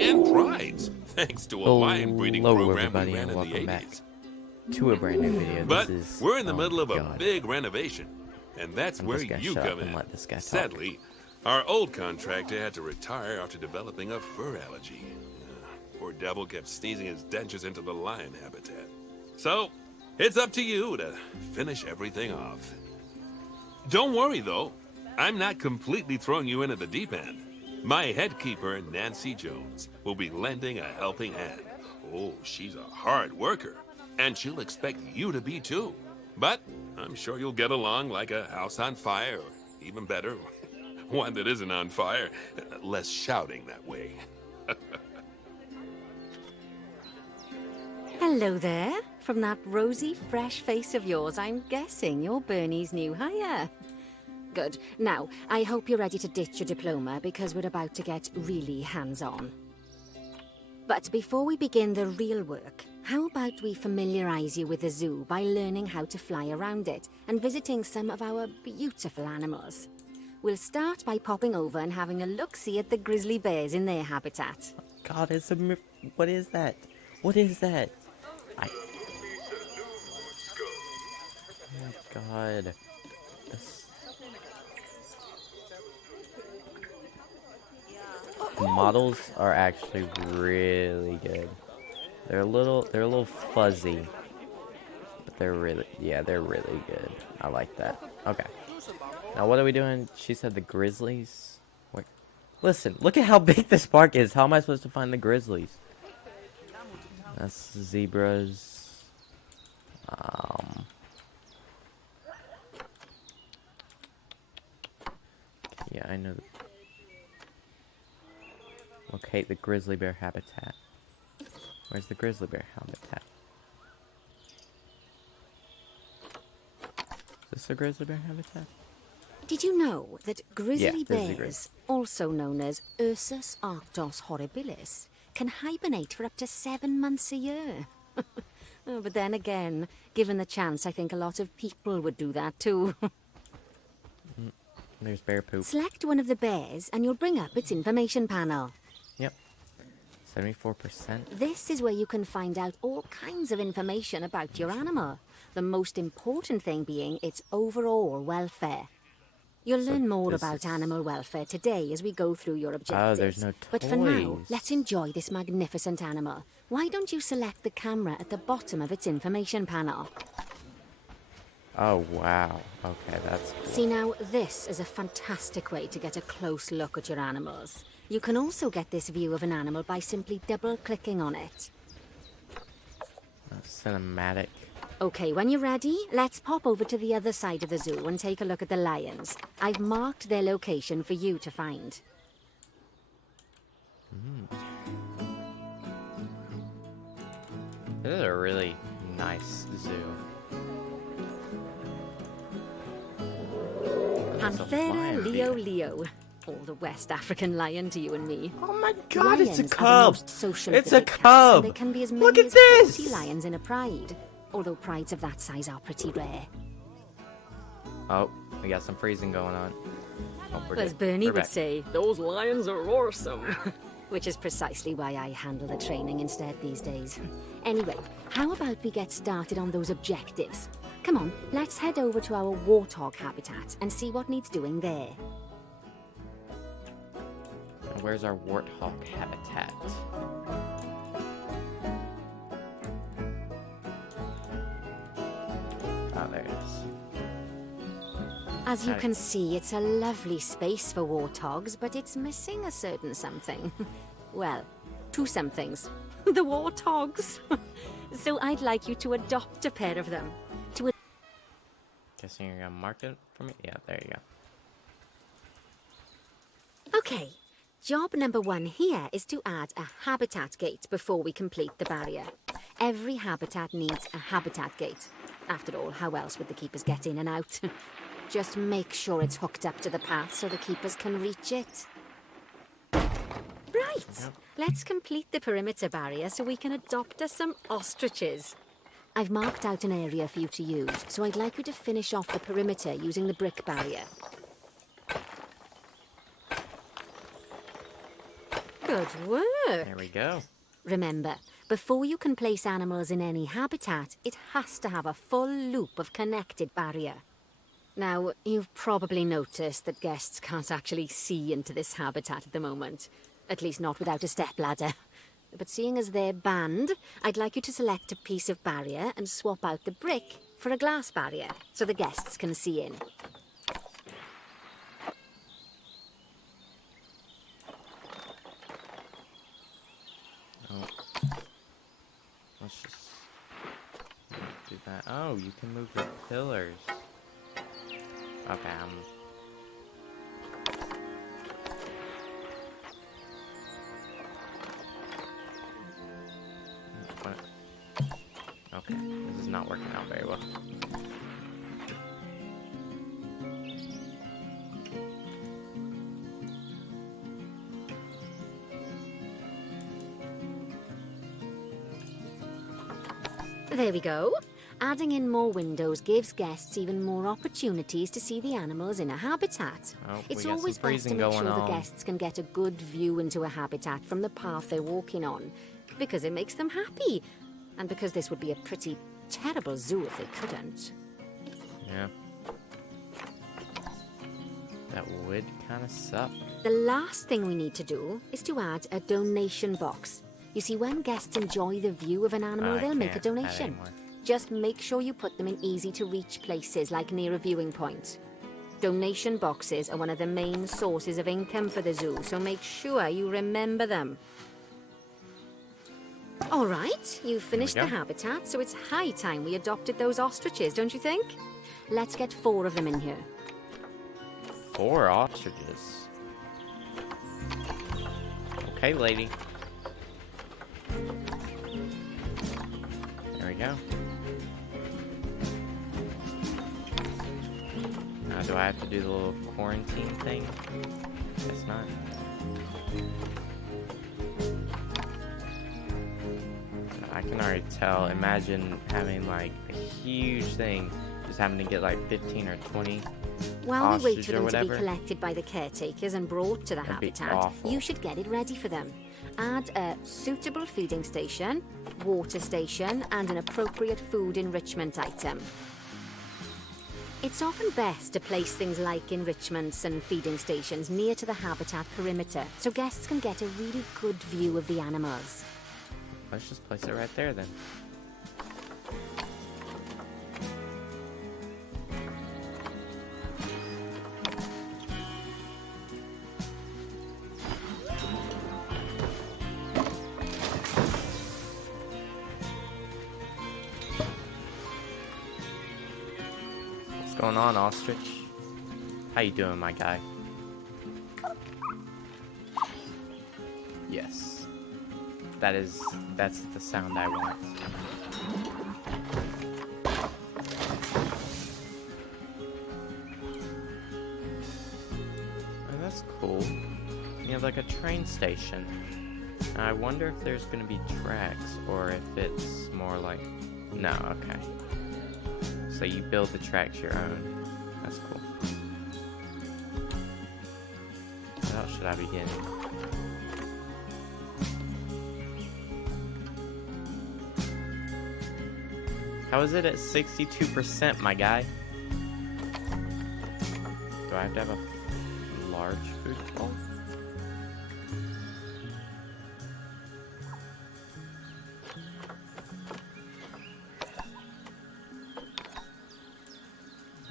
And prides, thanks to a lion breeding Hello program we everybody ran and in the welcome back 80s. to a brand new video. But This is... we're in the oh middle my of a God. big renovation, and that's I'm where just gonna you shut come up and in. let this guy talk. Sadly, our old contractor had to retire after developing a fur allergy. Poor devil kept sneezing his dentures into the lion habitat. So, it's up to you to finish everything off. Don't worry, though. I'm not completely throwing you in at the deep end. My head keeper, Nancy Jones, will be lending a helping hand. Oh, she's a hard worker, and she'll expect you to be too. But I'm sure you'll get along like a house on fire, or even better, one that isn't on fire. Less shouting that way. Hello there. From that rosy, fresh face of yours, I'm guessing you're Bernie's new hire. Good. Now, I hope you're ready to ditch your diploma because we're about to get really hands-on. But before we begin the real work, how about we familiarize you with the zoo by learning how to fly around it and visiting some of our beautiful animals? We'll start by popping over and having a look-see at the grizzly bears in their habitat. God, it's a... What is that? What is that? Oh my God. This... The models are actually really good. They're a little fuzzy, but they're really good. I like that. Okay. Now what are we doing? She said the grizzlies. Wait. Listen, look at how big this park is. How am I supposed to find the grizzlies? That's the zebras. Yeah, I know. Locate the grizzly bear habitat. Where's the grizzly bear habitat? Is this a grizzly bear habitat? Did you know that grizzly this is a bears, also known as Ursus arctos horribilis, can hibernate for up to 7 months a year? Oh, but then again, given the chance, I think a lot of people would do that too. There's bear poop. Select one of the bears and you'll bring up its information panel. Yep. 74%. This is where you can find out all kinds of information about your animal. The most important thing being its overall welfare. You'll learn more about animal welfare today as we go through your objectives. Oh, there's no toys. But for now, let's enjoy this magnificent animal. Why don't you select the camera at the bottom of its information panel? Oh, wow. Okay, that's cool. See now, this is a fantastic way to get a close look at your animals. You can also get this view of an animal by simply double-clicking on it. Cinematic. Okay, when you're ready, let's pop over to the other side of the zoo and take a look at the lions. I've marked their location for you to find. This is a really nice zoo. Panthera leo. All the West African lion to you and me. Oh my God, it's a Lions are the cub! most social It's of the a big cats, cub! and there can be as Look many at as this! 40 lions in a pride. Although prides of that size are pretty rare. Oh, we got some freezing going on. Oh, we're As good. Bernie We're would back. say, those lions are awesome. Which is precisely why I handle the training instead these days. Anyway, how about we get started on those objectives? Come on, let's head over to our warthog habitat and see what needs doing there. And where's our warthog habitat? Oh, there it is. As you can see, it's a lovely space for warthogs, but it's missing a certain something. Well, two somethings. The warthogs. So I'd like you to adopt a pair of them. Guessing you're gonna mark it for me? Yeah, there you go. Okay, job number 1 here is to add a habitat gate before we complete the barrier. Every habitat needs a habitat gate. After all, how else would the keepers get in and out? Just make sure it's hooked up to the path so the keepers can reach it. Right, let's complete the perimeter barrier so we can adopt us some ostriches. I've marked out an area for you to use, so I'd like you to finish off the perimeter using the brick barrier. Good work. There we go. Remember, before you can place animals in any habitat, it has to have a full loop of connected barrier. Now, you've probably noticed that guests can't actually see into this habitat at the moment. At least not without a stepladder. But seeing as they're banned, I'd like you to select a piece of barrier and swap out the brick for a glass barrier, so the guests can see in. Oh. Let's just do that. Oh, you can move the pillars. Okay, What? Okay, this is not working out very well. There we go. Adding in more windows gives guests even more opportunities to see the animals in a habitat. Oh, It's we got always some best to freezing make sure going the on. guests can get a good view into a habitat from the path they're walking on, because it makes them happy, and because this would be a pretty terrible zoo if they couldn't. Yeah. That would kind of suck. The last thing we need to do is to add a donation box. You see, when guests enjoy the view of an animal, I they'll make a can't add donation. anymore. Just make sure you put them in easy-to-reach places, like near a viewing point. Donation boxes are one of the main sources of income for the zoo, so make sure you remember them. All right, you've finished the go. habitat, so it's high time we adopted those ostriches, don't you think? Let's get 4 of them in here. 4 ostriches. Okay, lady. There we go. Now, do I have to do the little quarantine thing? Guess not. I can already tell. Imagine having like a huge thing, just having to get like 15 or 20. While we wait Ostrich for or them to whatever. be collected by the caretakers and brought to the That'd be habitat, awful. you should get it ready for them. Add a suitable feeding station, water station, and an appropriate food enrichment item. It's often best to place things like enrichments and feeding stations near to the habitat perimeter, so guests can get a really good view of the animals. Let's just place it right there then. What's going on, ostrich? How you doing, my guy? Yes. That's the sound I want. Oh, that's cool. You have like a train station. I wonder if there's gonna be tracks or if it's more like... No, okay. So you build the tracks your own. That's cool. What else should I be getting? How is it at 62%, my guy? Do I have to have a large food bowl?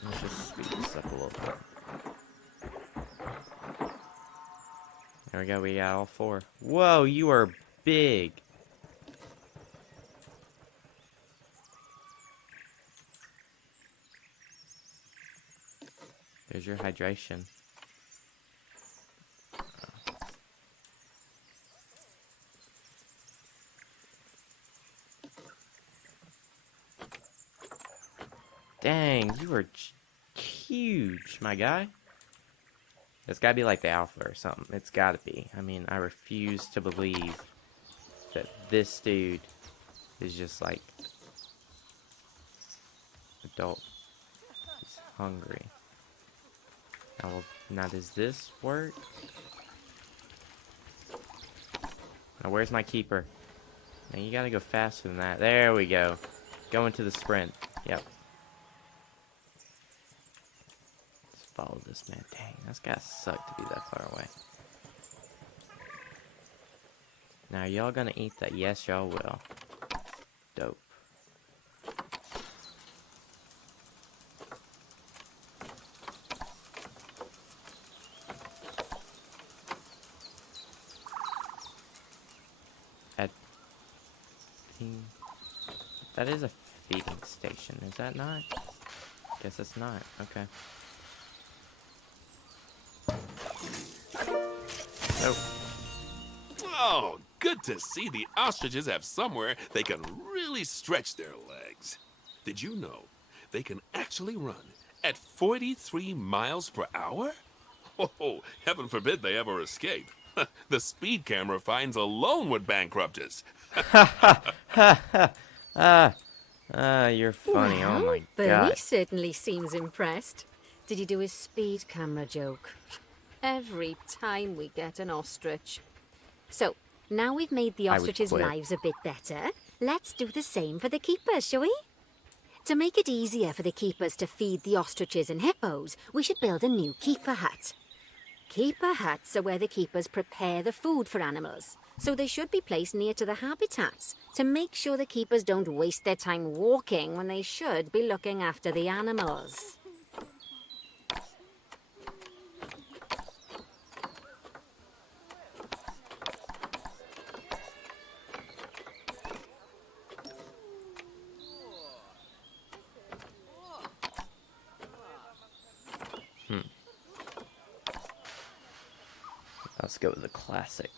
Let's just speed this up a little bit. There we go, we got all 4. Whoa, you are big! There's your hydration. Dang, you are huge, my guy. It's gotta be like the alpha or something. It's gotta be. I mean, I refuse to believe that this dude is just like adult. He's hungry. Now, does this work? Now, where's my keeper? Now, you gotta go faster than that. There we go. Go into the sprint. Yep. Let's follow this man. Dang, that's gotta suck to be that far away. Now, y'all gonna eat that? Yes, y'all will. Dope. That is a feeding station, is that not? Guess it's not. Okay. Oh. Oh, good to see the ostriches have somewhere they can really stretch their legs. Did you know they can actually run at 43 miles per hour? Oh, heaven forbid they ever escape. The speed camera fines alone would bankrupt us. You're funny. Well, Oh my Bernie god. certainly seems impressed. Did he do his speed camera joke? Every time we get an ostrich. So, now we've made the I would ostriches' quit. lives a bit better, let's do the same for the keepers, shall we? To make it easier for the keepers to feed the ostriches and hippos, we should build a new keeper hut. Keeper huts are where the keepers prepare the food for animals, so they should be placed near to the habitats to make sure the keepers don't waste their time walking when they should be looking after the animals. Let's go with the classic.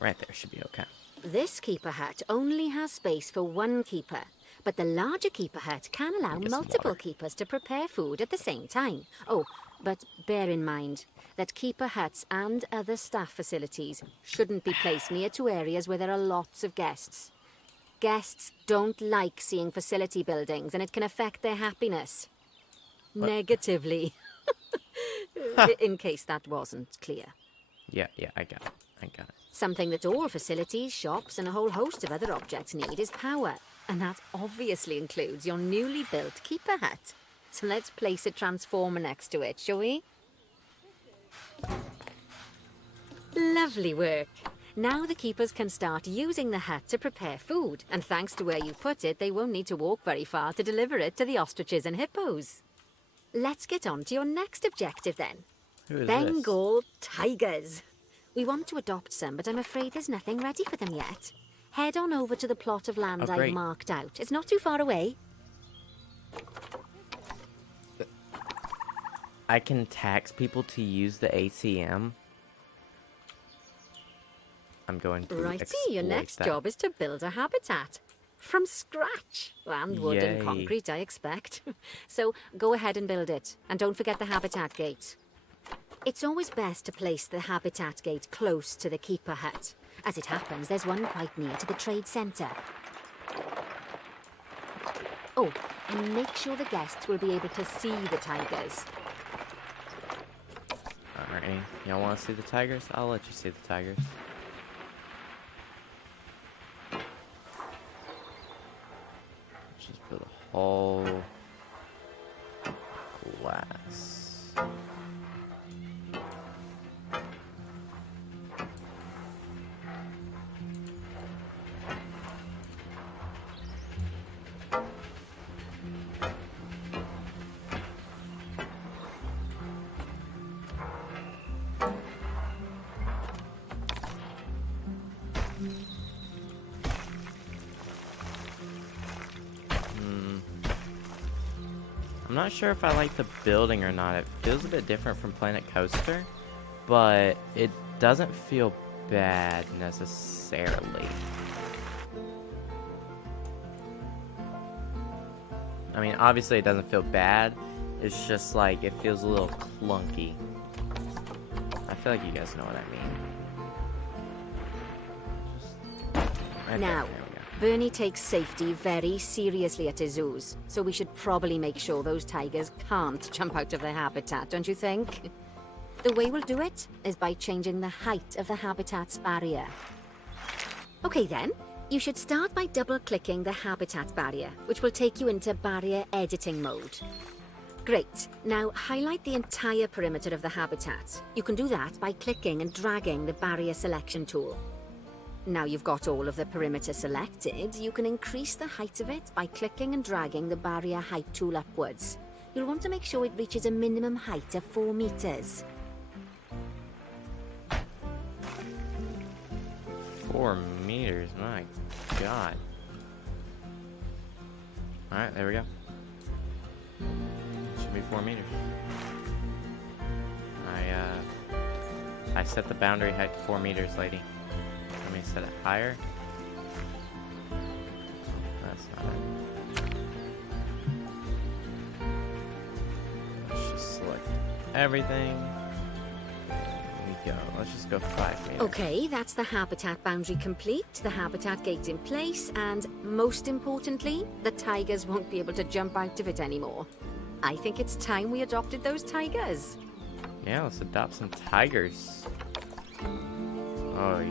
Right there should be okay. This keeper hut only has space for one keeper, but the larger keeper hut can allow Get some multiple water. keepers to prepare food at the same time. Oh, but bear in mind that keeper huts and other staff facilities shouldn't be placed near to areas where there are lots of guests. Guests don't like seeing facility buildings, and it can affect their happiness. Negatively. In case that wasn't clear. Yeah, I got it. I got it. Something that all facilities, shops, and a whole host of other objects need is power. And that obviously includes your newly built keeper hut. So let's place a transformer next to it, shall we? Lovely work. Now the keepers can start using the hut to prepare food. And thanks to where you've put it, they won't need to walk very far to deliver it to the ostriches and hippos. Let's get on to your next objective then. Who is Bengal tigers. We want to adopt some, but I'm afraid there's nothing ready for them yet. Head on over to the plot of land Oh, I've great. marked out. It's not too far away. this? I can tax people to use the ATM. I'm going to Righty, your exploit next that. job is to build a habitat. From scratch. And wood and Yay. concrete, I expect. So go ahead and build it. And don't forget the habitat gate. It's always best to place the habitat gate close to the keeper hut. As it happens, there's one quite near to the trade centre. Oh, and make sure the guests will be able to see the tigers. Alright, y'all want to see the tigers? I'll let you see the tigers. Just build a whole glass. I'm not sure if I like the building or not. It feels a bit different from Planet Coaster, but it doesn't feel bad necessarily. I mean, obviously it doesn't feel bad. It's just like it feels a little clunky. I feel like you guys know what I mean. Just right Now, there we go. Bernie takes safety very seriously at his zoos, so we should probably make sure those tigers can't jump out of their habitat, don't you think? The way we'll do it is by changing the height of the habitat's barrier. Okay then, you should start by double-clicking the habitat barrier, which will take you into barrier editing mode. Great. Now highlight the entire perimeter of the habitat. You can do that by clicking and dragging the barrier selection tool. Now you've got all of the perimeter selected, you can increase the height of it by clicking and dragging the barrier height tool upwards. You'll want to make sure it reaches a minimum height of 4 meters. 4 meters, my god. Alright, there we go. Should be 4 meters. I set the boundary height to 4 meters, lady. Let me set it higher. That's not it. Let's just select everything. Go. Let's just go 5 meters. Okay, that's the habitat boundary complete, the habitat gate in place, and most importantly, the tigers won't be able to jump out of it anymore. I think it's time we adopted those tigers. Yeah, let's adopt some tigers. Oh,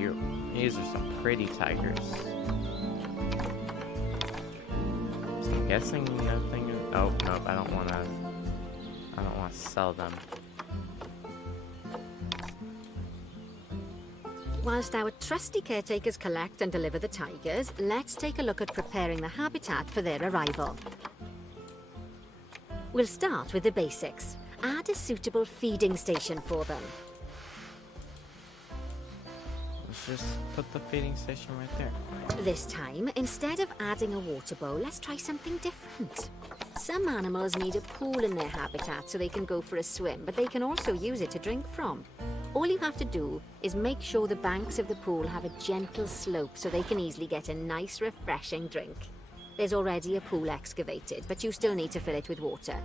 these are some pretty tigers. So I'm guessing nothing. Oh, nope, I don't want to sell them. Whilst our trusty caretakers collect and deliver the tigers, let's take a look at preparing the habitat for their arrival. We'll start with the basics. Add a suitable feeding station for them. Let's just put the feeding station right there. This time, instead of adding a water bowl, let's try something different. Some animals need a pool in their habitat so they can go for a swim, but they can also use it to drink from. All you have to do is make sure the banks of the pool have a gentle slope so they can easily get a nice, refreshing drink. There's already a pool excavated, but you still need to fill it with water.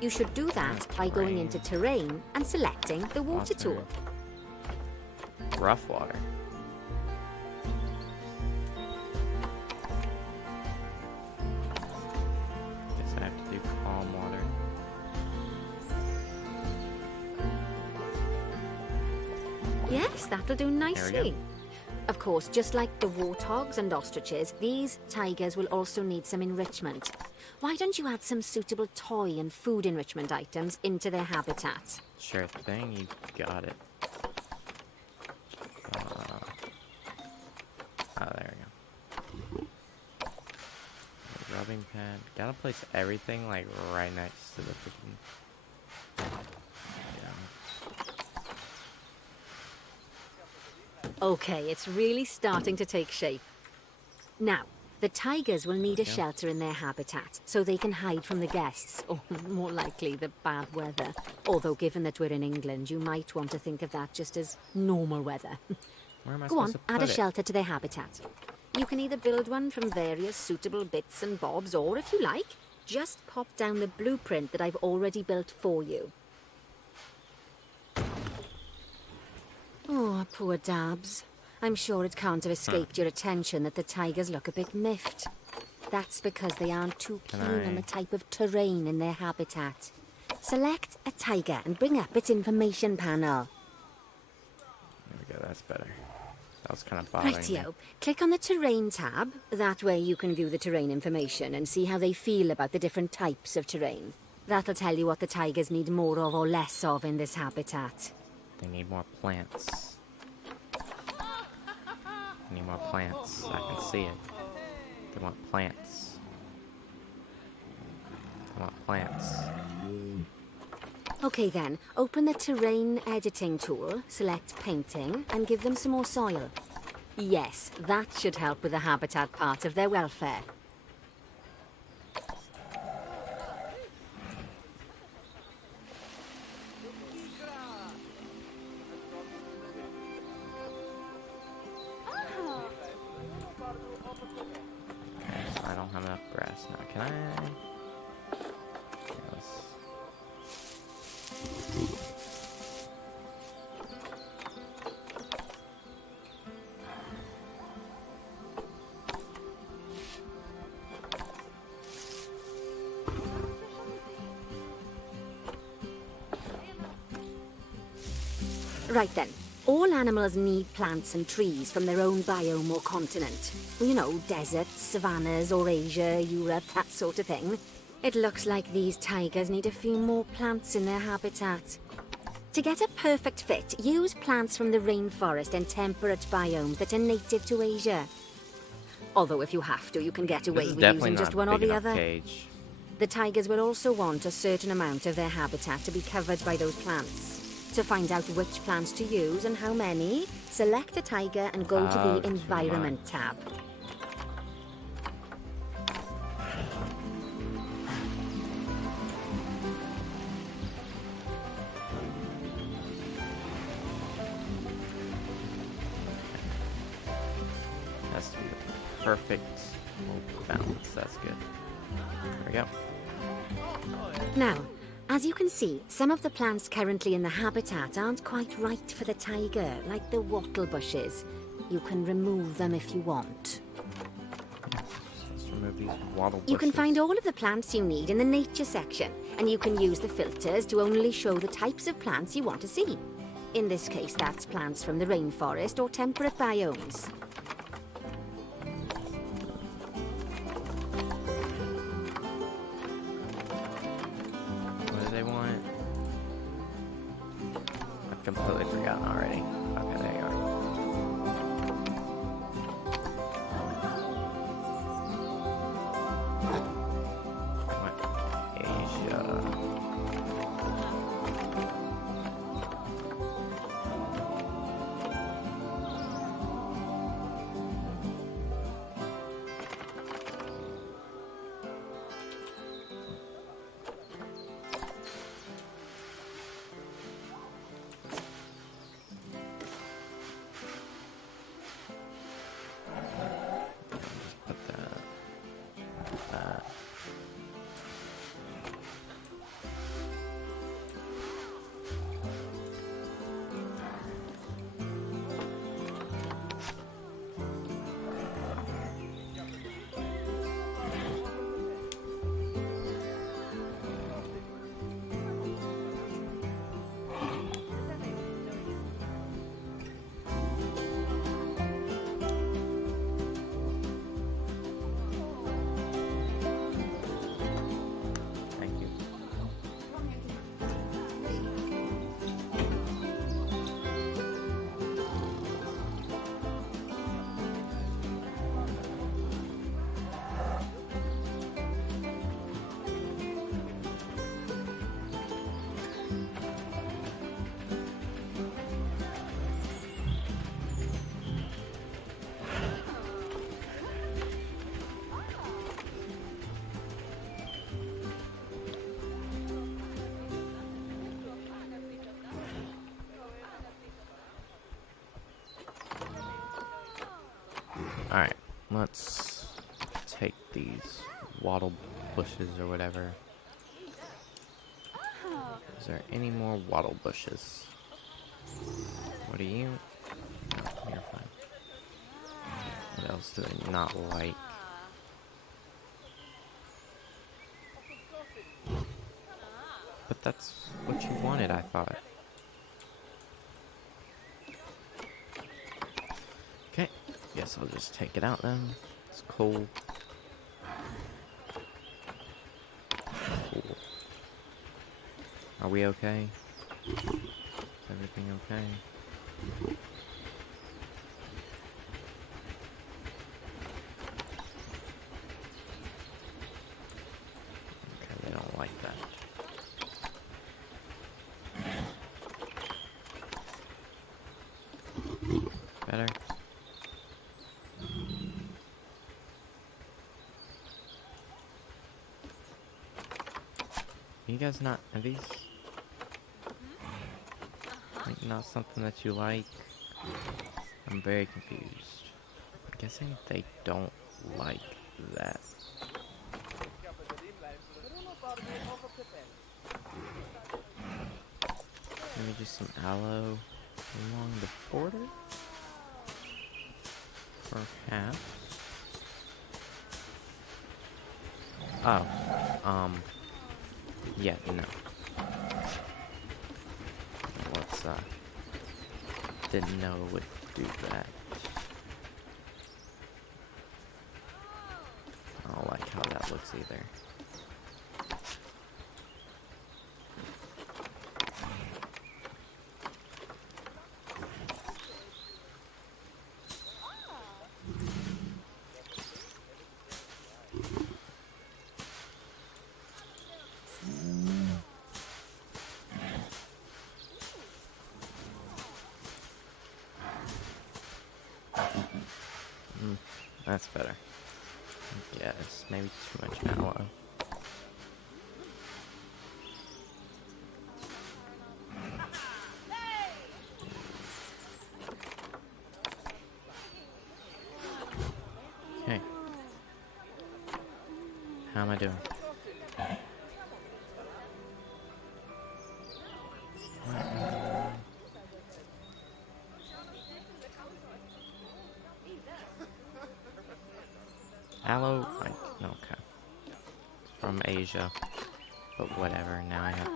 You should do that by going into terrain and selecting the water tool. Rough water. Guess I have to do calm water. Yes, that'll do nicely. Of course, just like the warthogs and ostriches, these tigers will also need some enrichment. Why don't you add some suitable toy and food enrichment items into their habitat? Sure thing, you got it. There we go. The rubbing pad. Gotta place everything like right next to the freaking. Okay, it's really starting to take shape. Now, the tigers will need a shelter in their habitat so they can hide from the guests, or more likely the bad weather. Although given that we're in England, you might want to think of that just as normal weather. Where am I Go on, supposed to add put a it? shelter to their habitat. You can either build one from various suitable bits and bobs, or if you like, just pop down the blueprint that I've already built for you. Oh, poor Dabs. I'm sure it can't have escaped your attention that the tigers look a bit miffed. That's because they aren't too keen on the type of terrain in their habitat. Select a tiger and bring up its information panel. There we go, that's better. That was kind of bothering me. Rightio. Click on the terrain tab. That way you can view the terrain information and see how they feel about the different types of terrain. That'll tell you what the tigers need more of or less of in this habitat. They need more plants. They need more plants. I can see it. They want plants. They want plants. Okay then, open the terrain editing tool, select painting, and give them some more soil. Yes, that should help with the habitat part of their welfare. I don't have enough grass now. Can I? Yes. Right then. All animals need plants and trees from their own biome or continent. You know, deserts, savannas, or Asia, Europe, that sort of thing. It looks like these tigers need a few more plants in their habitat. To get a perfect fit, use plants from the rainforest and temperate biomes that are native to Asia. Although if you have to, you can get This away is with definitely using not just a one or big the enough other. cage. The tigers will also want a certain amount of their habitat to be covered by those plants. To find out which plants to use and how many, select a tiger and go to Oh, the too Environment much. tab. Has to be the perfect balance. That's good. There we go. Now, as you can see, some of the plants currently in the habitat aren't quite right for the tiger, like the wattle bushes. You can remove them if you want. Let's remove these wattle bushes. You can find all of the plants you need in the nature section, and you can use the filters to only show the types of plants you want to see. In this case, that's plants from the rainforest or temperate biomes. What do they want? I've completely forgotten already. Okay, there you are. What? Asia. Just put that. Thank you. Alright, let's take these wattle bushes or whatever. Is there any more wattle bushes? What are you? No, you're fine. What else do they not like? But that's what you wanted, I thought. Okay, guess I'll just take it out then. It's cool. Cool. Are we okay? Is everything okay? Okay, they don't like that. Better. You guys not, are these like not something that you like? I'm very confused. I'm guessing they don't like that. Maybe just some aloe along the border? Perhaps. Oh, yeah, no. Let's didn't know it would do that. I don't like how that looks either. That's better. Yes, maybe too much mallow. Okay. How am I doing? Aloe, okay. From Asia. But whatever, now I have...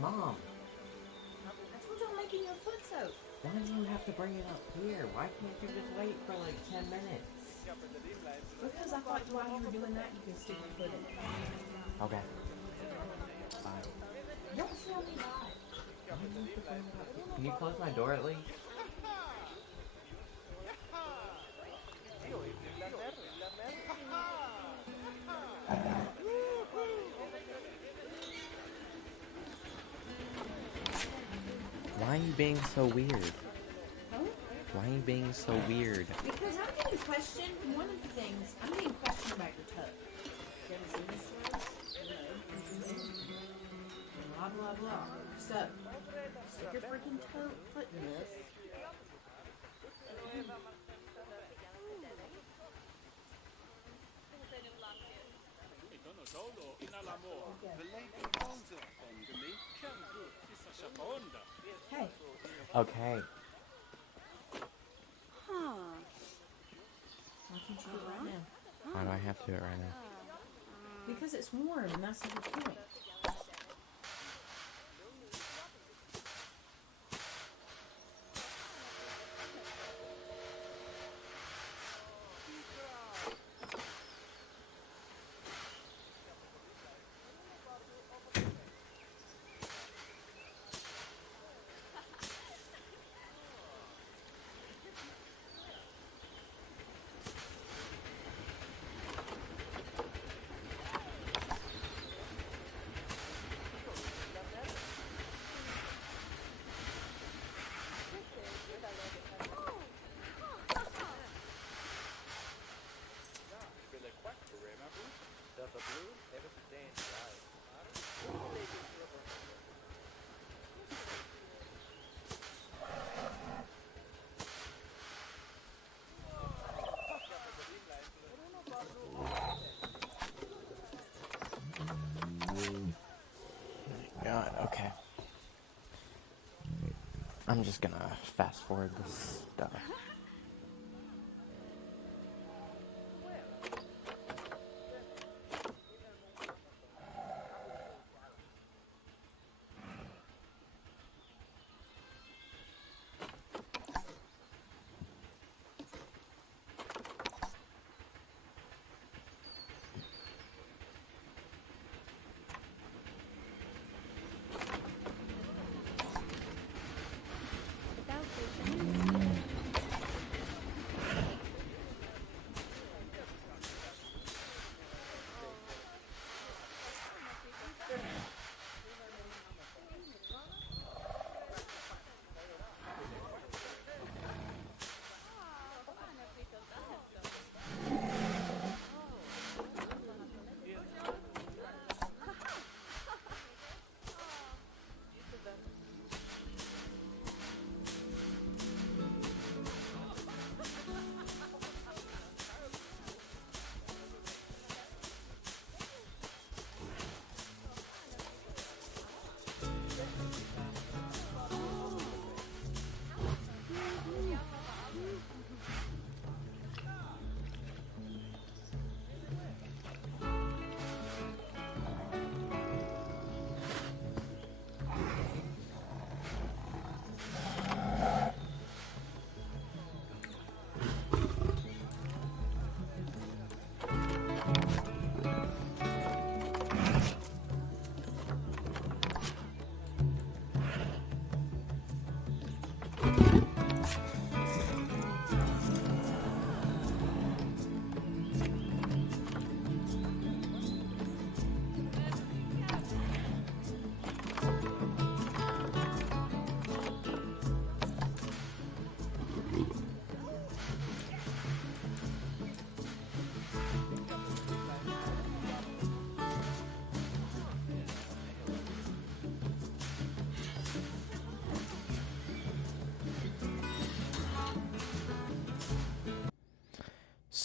Mom! I told you I'm making your foot soap. Why do you have to bring it up here? Why can't you just wait for like 10 minutes? Because I thought while you were doing that, you can stick your foot in it. Okay. Bye. Don't tell me why. Can you close my door at least? Why are you being so weird? Huh? Why are you being so weird? Because I'm getting questioned. One of the things, I'm getting questioned about your toe. You ever seen this story? No. Blah, blah, blah. So, stick your freaking foot in this. Hey. Okay. Why can't you do it right now? Why do I have to do it right now? Because it's warm, and that's the whole point. God, okay. I'm just gonna fast forward this stuff.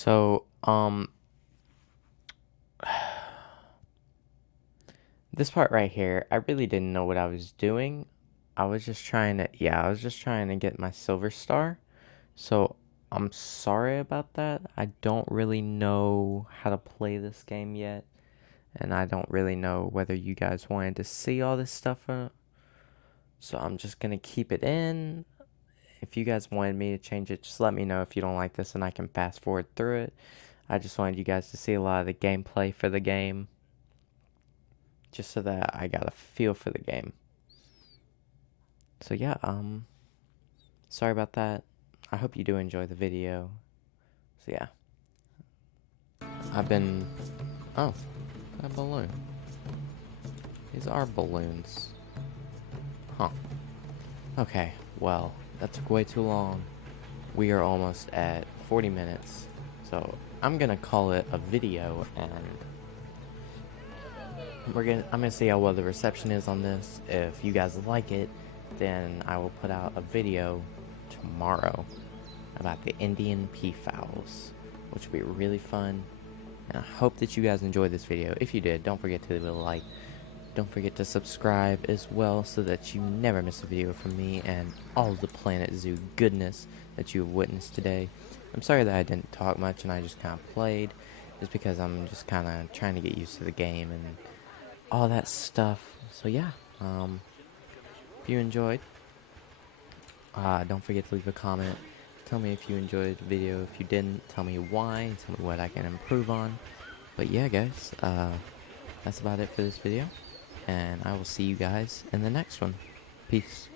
So, this part right here, I really didn't know what I was doing. I was just trying to, I was just trying to get my silver star. So, I'm sorry about that. I don't really know how to play this game yet. And I don't really know whether you guys wanted to see all this stuff. So, I'm just going to keep it in. If you guys wanted me to change it, just let me know if you don't like this and I can fast forward through it. I just wanted you guys to see a lot of the gameplay for the game, just so that I got a feel for the game. So yeah, sorry about that. I hope you do enjoy the video. So yeah. Oh, a balloon. These are balloons. Huh. Okay, well, that took way too long. We are almost at 40 minutes. So I'm gonna call it a video, and I'm gonna see how well the reception is on this. If you guys like it, then I will put out a video tomorrow about the Indian peafowls, which will be really fun. And I hope that you guys enjoyed this video. If you did, don't forget to leave a like. Don't forget to subscribe as well, so that you never miss a video from me and all the Planet Zoo goodness that you have witnessed today. I'm sorry that I didn't talk much and I just kind of played, just because I'm just kind of trying to get used to the game and all that stuff. So yeah, if you enjoyed, don't forget to leave a comment. Tell me if you enjoyed the video. If you didn't, tell me why. Tell me what I can improve on. But yeah, guys, that's about it for this video. And I will see you guys in the next one. Peace.